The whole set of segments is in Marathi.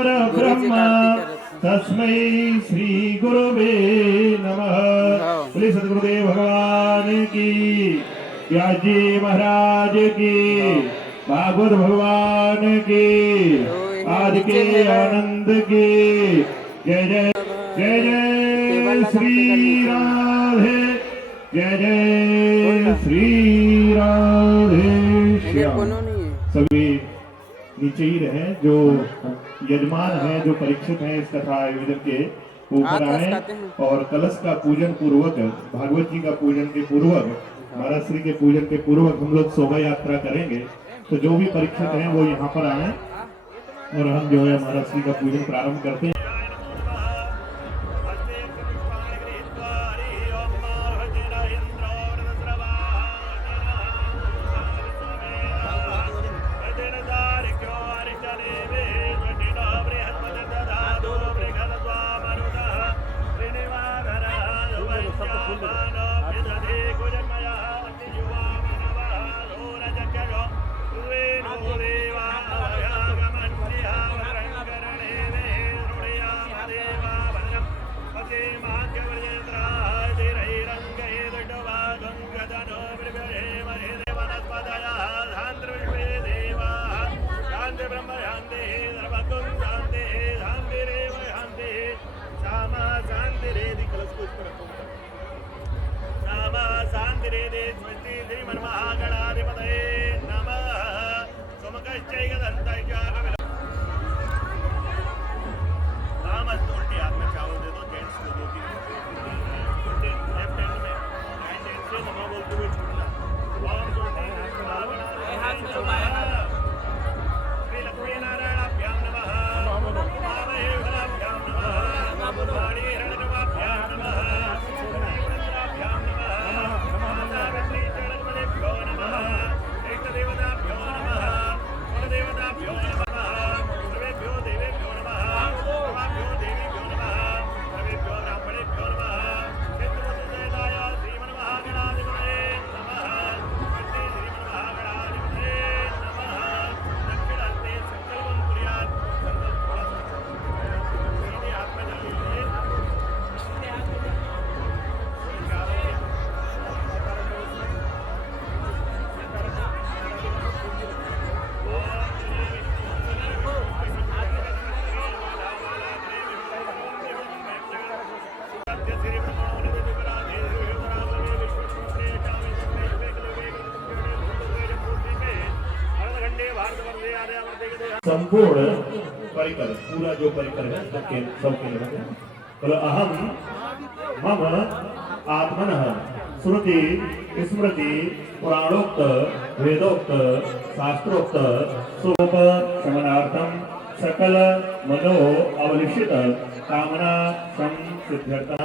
परब्रह्म तस्मै श्री गुरुवे नमः। बोले सद्गुरुदेव भगवान की, व्यास जी महाराज की, भागवत भगवान की, आज के आनंद की। जय जय जय जय श्री राधे, जय जय श्री राधे श्याम। सभी नीचे ही रहे, जो यजमान है, जो परीक्षित हैं इस कथा आयोजन के, ऊपर आए और कलश का पूजन पूर्वक, भागवत जी का पूजन के पूर्वक, महाराज श्री के पूजन के पूर्वक हम लोग शोभा यात्रा करेंगे। तो जो भी परीक्षित हैं वो यहाँ पर आए और हम जो है महाराज श्री का पूजन प्रारंभ करते हैं। संपूर्ण परिकर, पूरा जो परिकर है सबके लिए बोलो अहम मम आत्मनः श्रुति स्मृति पुराणोक्त वेदोक्त शास्त्रोक्त सोप शमनार्थम सकल मनो अवलिषित कामना संसिद्ध्यर्थम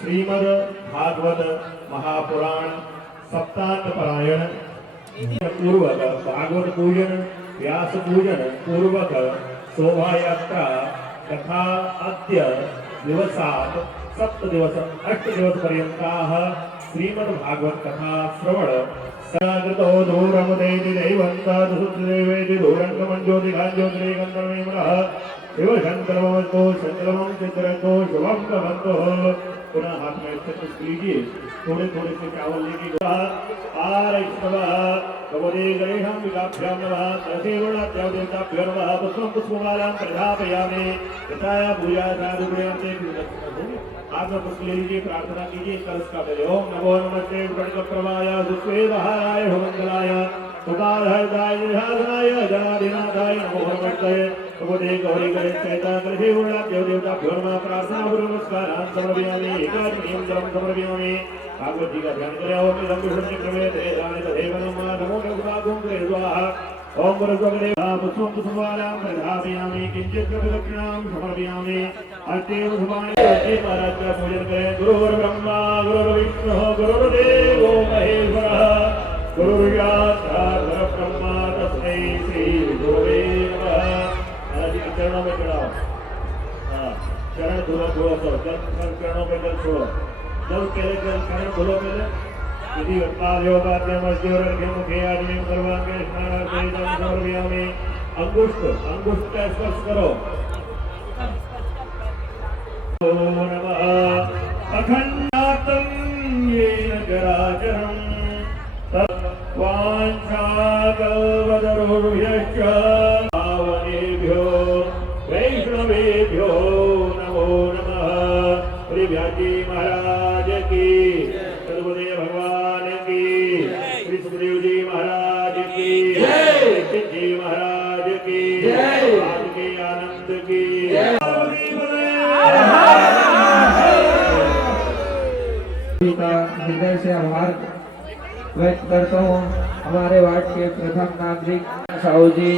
श्रीमद् भागवत महापुराण सप्ताह परायण पूर्वक भागवत पूजन व्यास पूजन पूर्वक शोभा यात्रा तथा अद्य दिवसात् 7 दिवस 8 दिवस पर्यंताः श्रीमद् भागवत कथा श्रवण सागतो दूरम देति दैवंता सुदेवेति दूरंगमं ज्योतिर्गांज्योतिरेकंतमेमनः शिव शंकरमवतो शंकरमं चित्रतो शुभं भवतो। पुनः हाथ में चित्र लीजिए, थोड़े थोड़े से चावल लेके आरैष्णवः भगवते गणेशं विकाभ्यां नमः तदेवणाभ्यां देवताभ्यो नमः पुष्पं पुष्पमालां प्रधापयामि यथाय पूजा साधुप्रियन्ते। आप लोग पुष्प ले लीजिए, प्रार्थना कीजिए कलश का बजे। ओम नमो नमस्ते गणप्रभाय सुस्वेदहाराय मंगलाय सुकाधाय निधानाय जनाधिनाथाय नमो नमस्ते भगवते गौरी गणेश चैता देवताभ्यो देवताभ्यो नमः। प्रार्थना नमस्कारान् समर्पयामि, एकाग्निं जलं समर्पयामि। भागवत जी का ध्यान करें। ओम लंबे क्रमे देवाय नमः नमो भगवान् स्वाहा। ओम गुरुदेव पुष्पं पुष्पमालां प्रधापयामि किंचित् प्रदक्षिणां समर्पयामि। अत्येव सुभाणे महाराज का पूजन करें। गुरुर्ब्रह्मा गुरुर्विष्णुः गुरुर्देवो महेश्वरः गुरुर्साक्षात् परब्रह्म तस्मै श्री गुरुवे नमः। महाराज जी के चरणों में चढ़ाओ। चरण धुलो धुलो चरणों में जल छोड़ो, जल पहले जल चरण धुलो पहले। यदि उत्पाद्योपाद्यम अस्योरर्घ्यम मुखे आदि सर्वांगे स्नानार्थे जल समर्पयामि। अंगुष्ठ का स्पर्श करो, नमः अखण्डातं येन चराचरं वाञ्छाकल्पतरुभ्यश्च पावनेभ्यो वैष्णवेभ्यो नमो नमः। श्री व्यासी महाराज की, सद्गुरुदेव भगवान की, श्री सुखदेव जी महाराज की, श्री जी महाराज की, आज के आनंद की। का हृदय से आभार व्यक्त करता हूँ। हमारे वार्ड के प्रथम नागरिक साहू जी,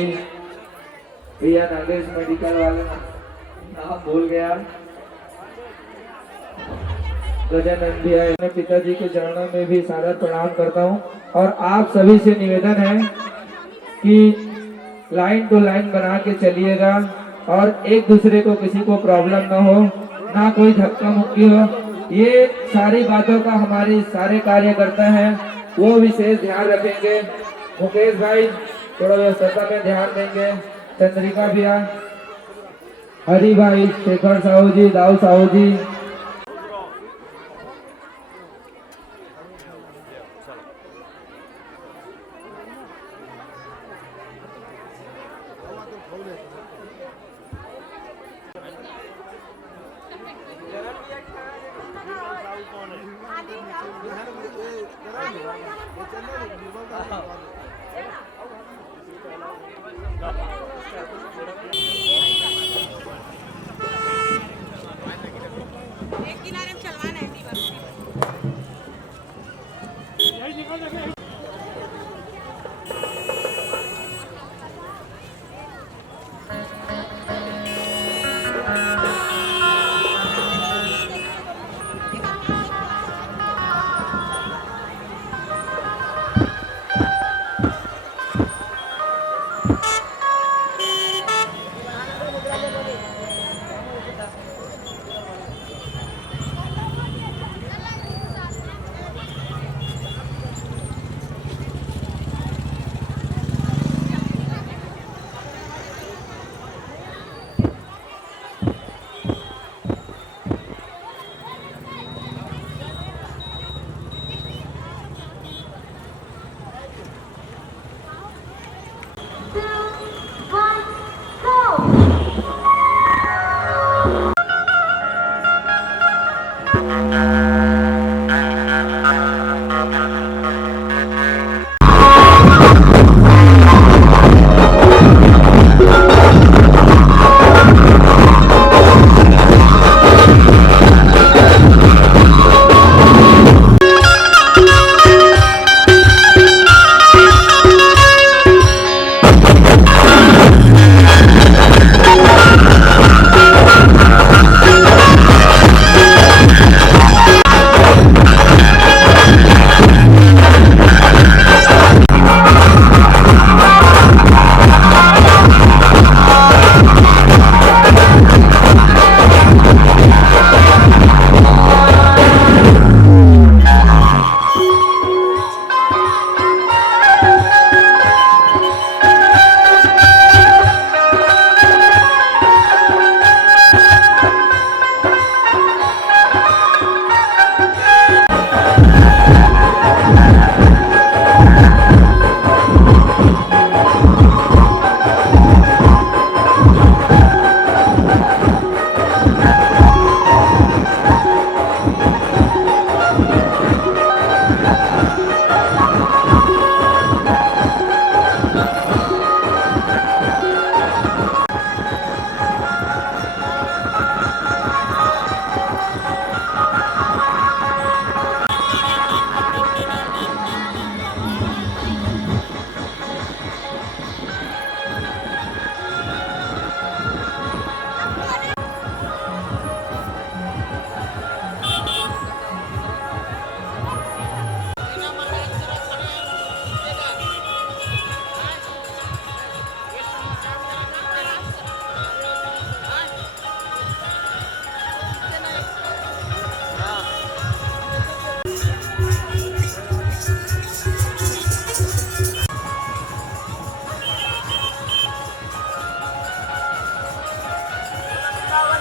भैया नागेश मेडिकल वाले, नाम भूल गया, गजानंद भैया, अपने पिताजी के चरणों में भी सादर प्रणाम करता हूँ। और आप सभी से निवेदन है कि लाइन टू लाइन बना के चलिएगा और एक दूसरे को किसी को प्रॉब्लम ना हो, ना कोई धक्का मुक्की हो। ये सारी बातों का हमारे सारे कार्यकर्ता हैं वो विशेष ध्यान रखेंगे। मुकेश भाई थोड़ा व्यवस्था में ध्यान देंगे, चंद्रिका भैया, हरि भाई, शेखर साहू जी, दाऊ साहू जी। एक किनारे में चलवाना है दीवार।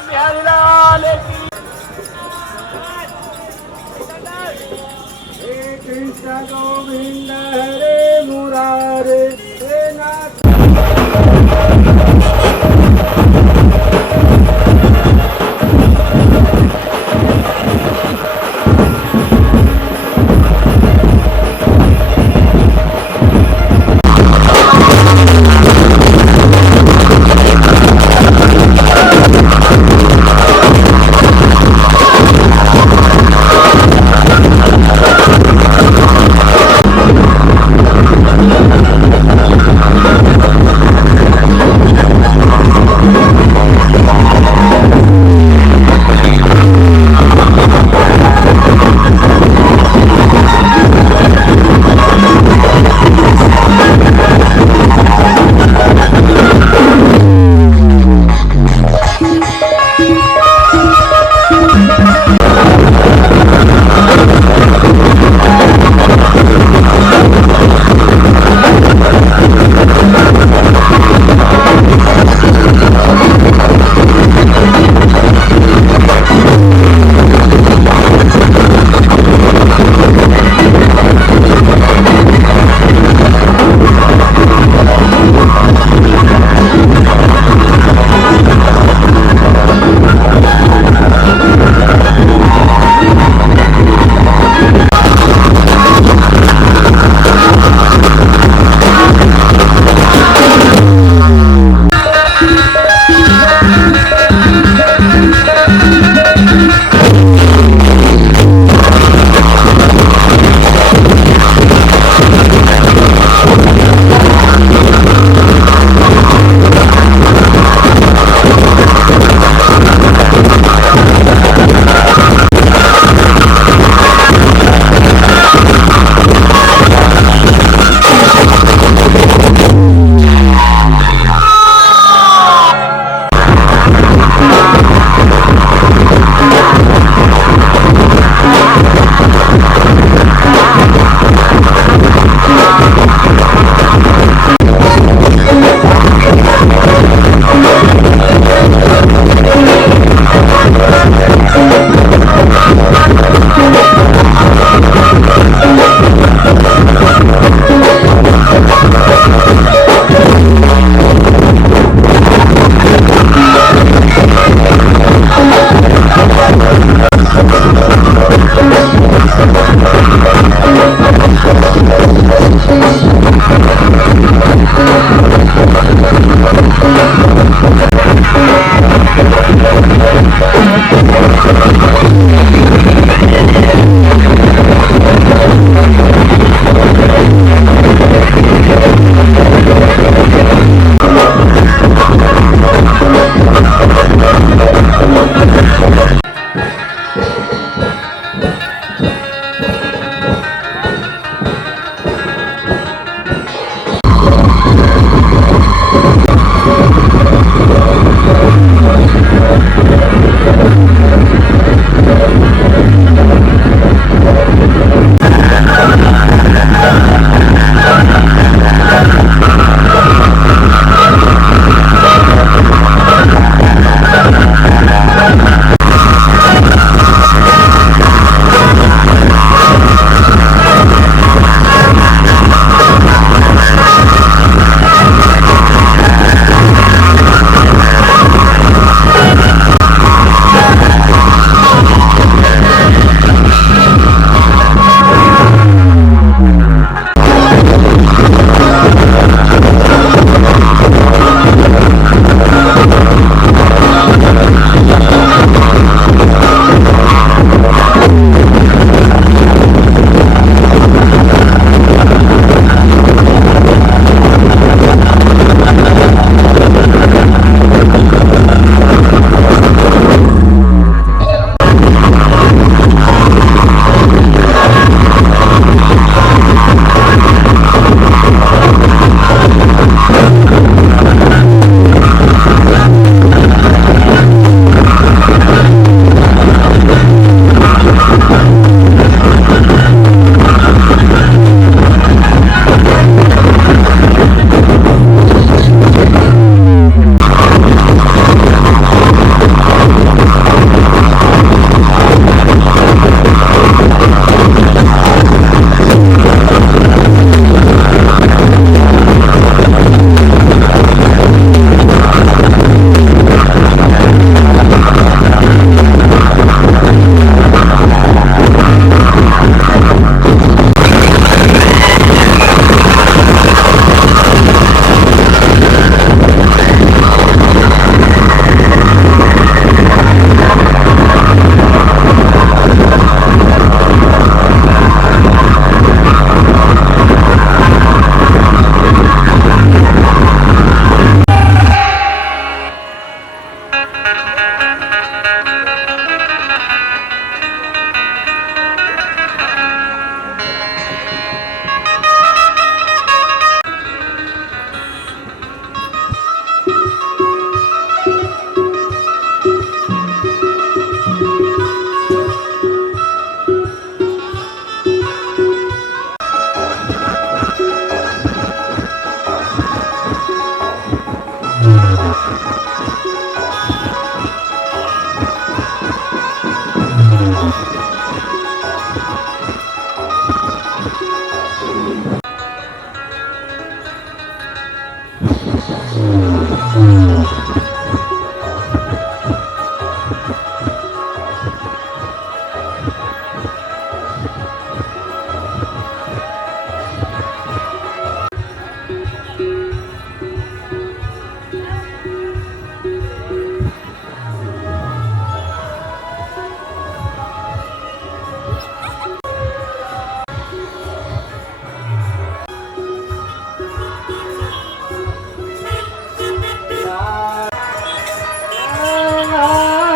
बिहारी लाल की गोविंद हरे मुरारे हे नाथ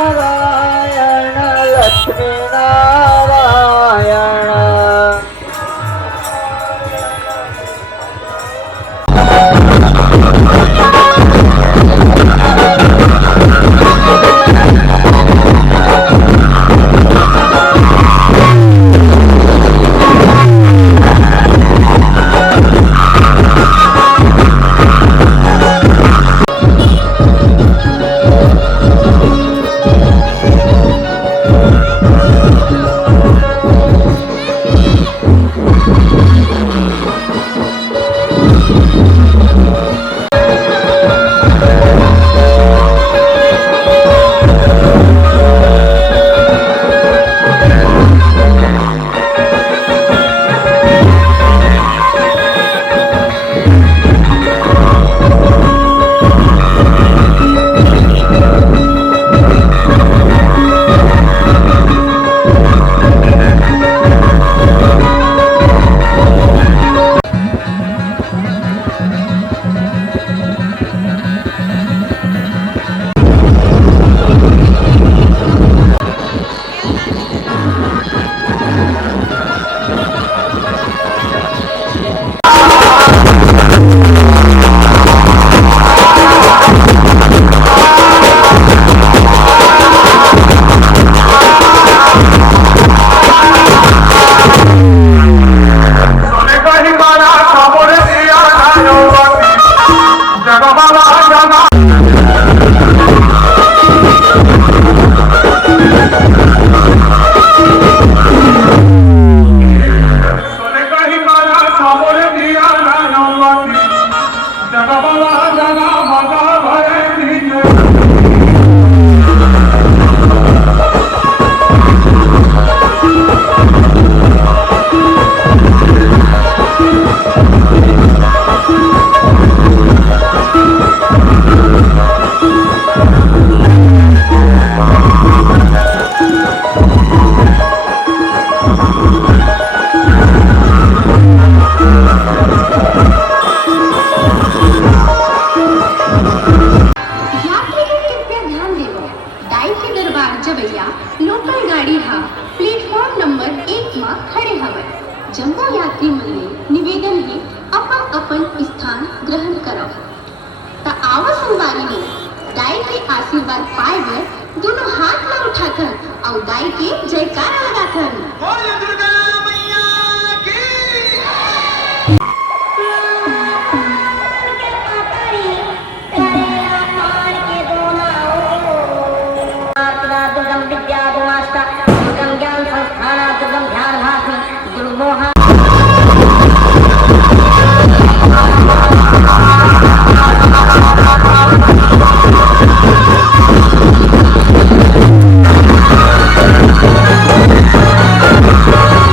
नारायण लक्ष्मी नारायण जम्बो यात्री मन ले निवेदन है अपन अपन स्थान ग्रहण करो त आवा संवारी में दाई के आशीर्वाद पाए बर दोनों हाथ में उठाकर और दाई के जयकारा लगाकर बोल दुर्गा मैया की नारायण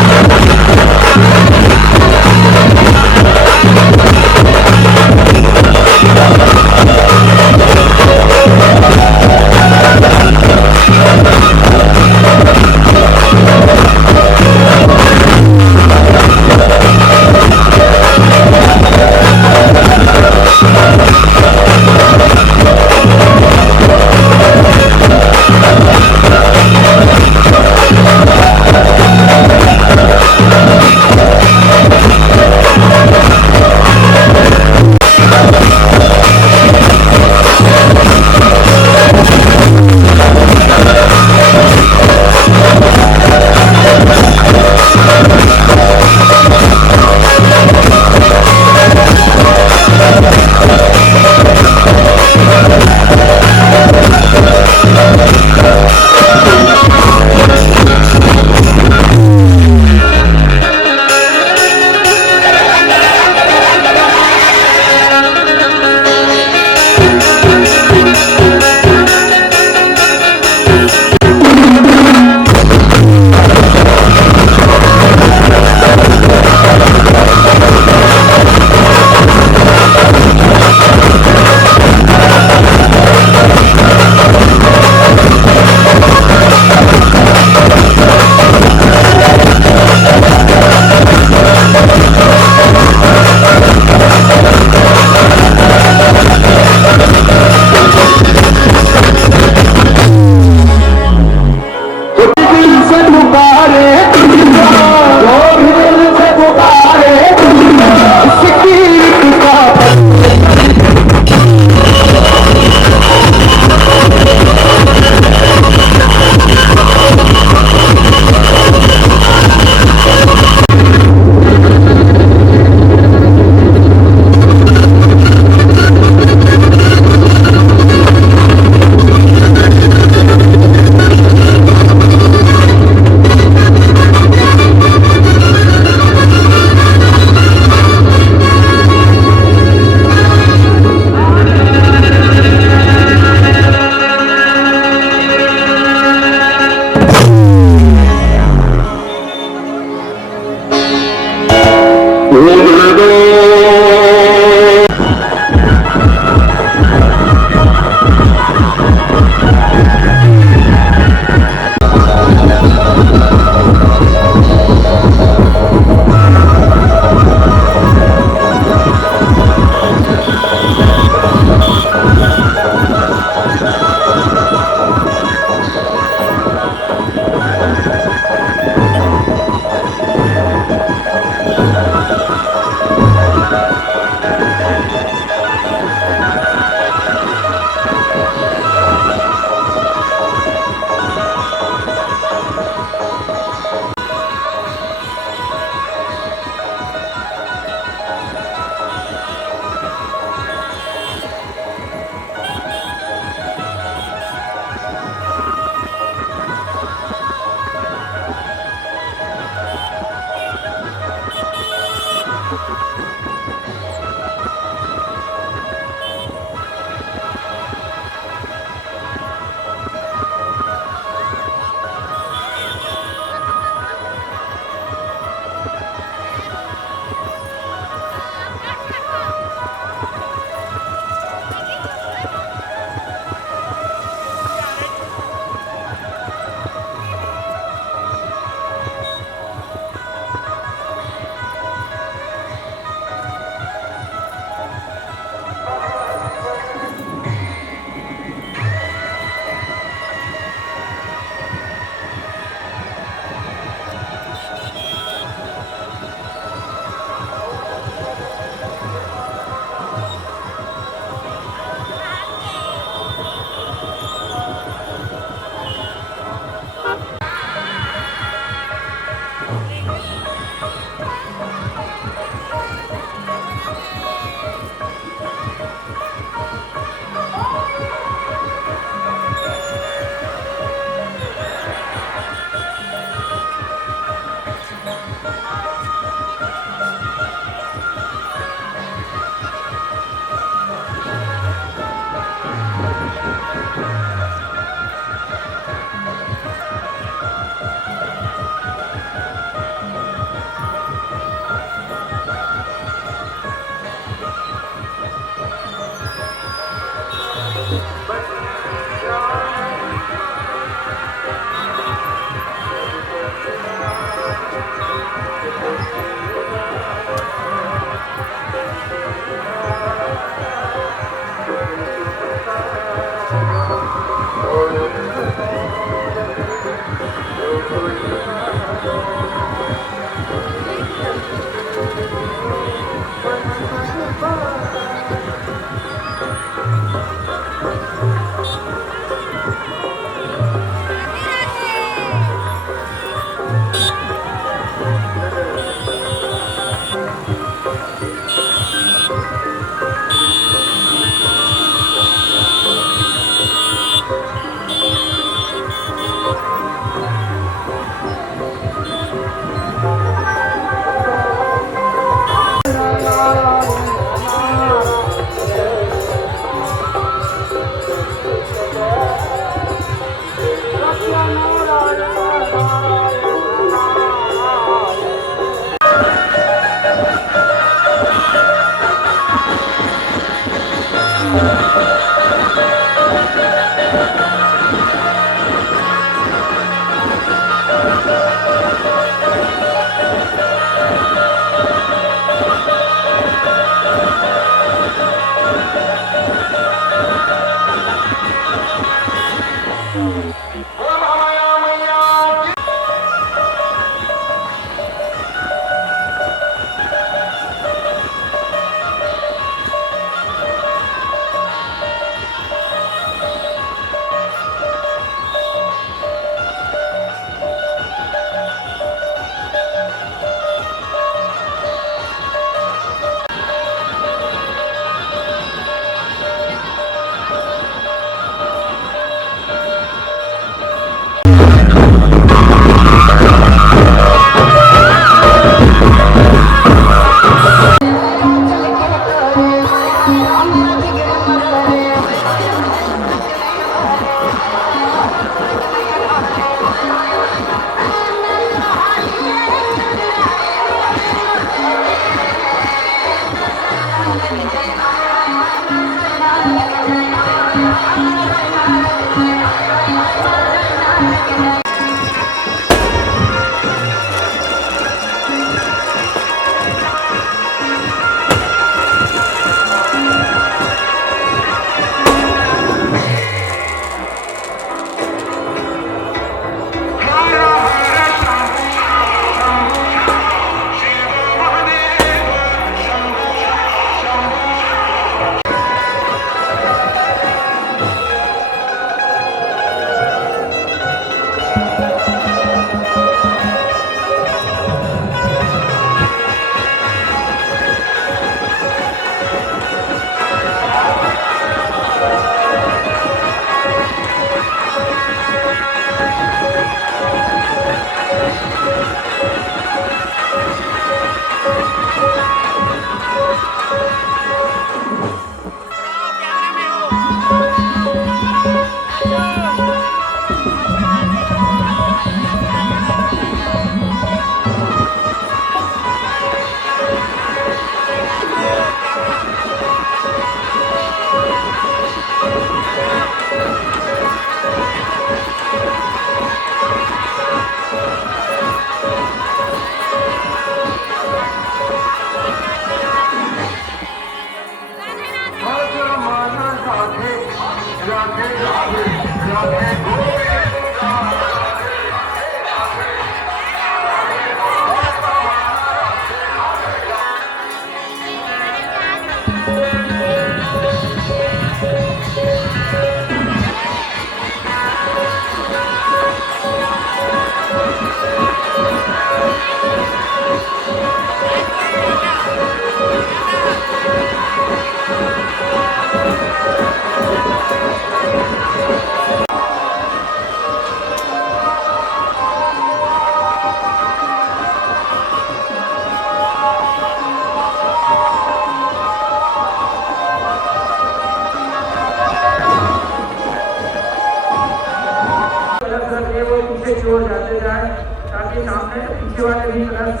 वो पीछे की ओर जाते जाए ताकि सामने पीछे वाले भी कलश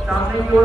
सामने की ओर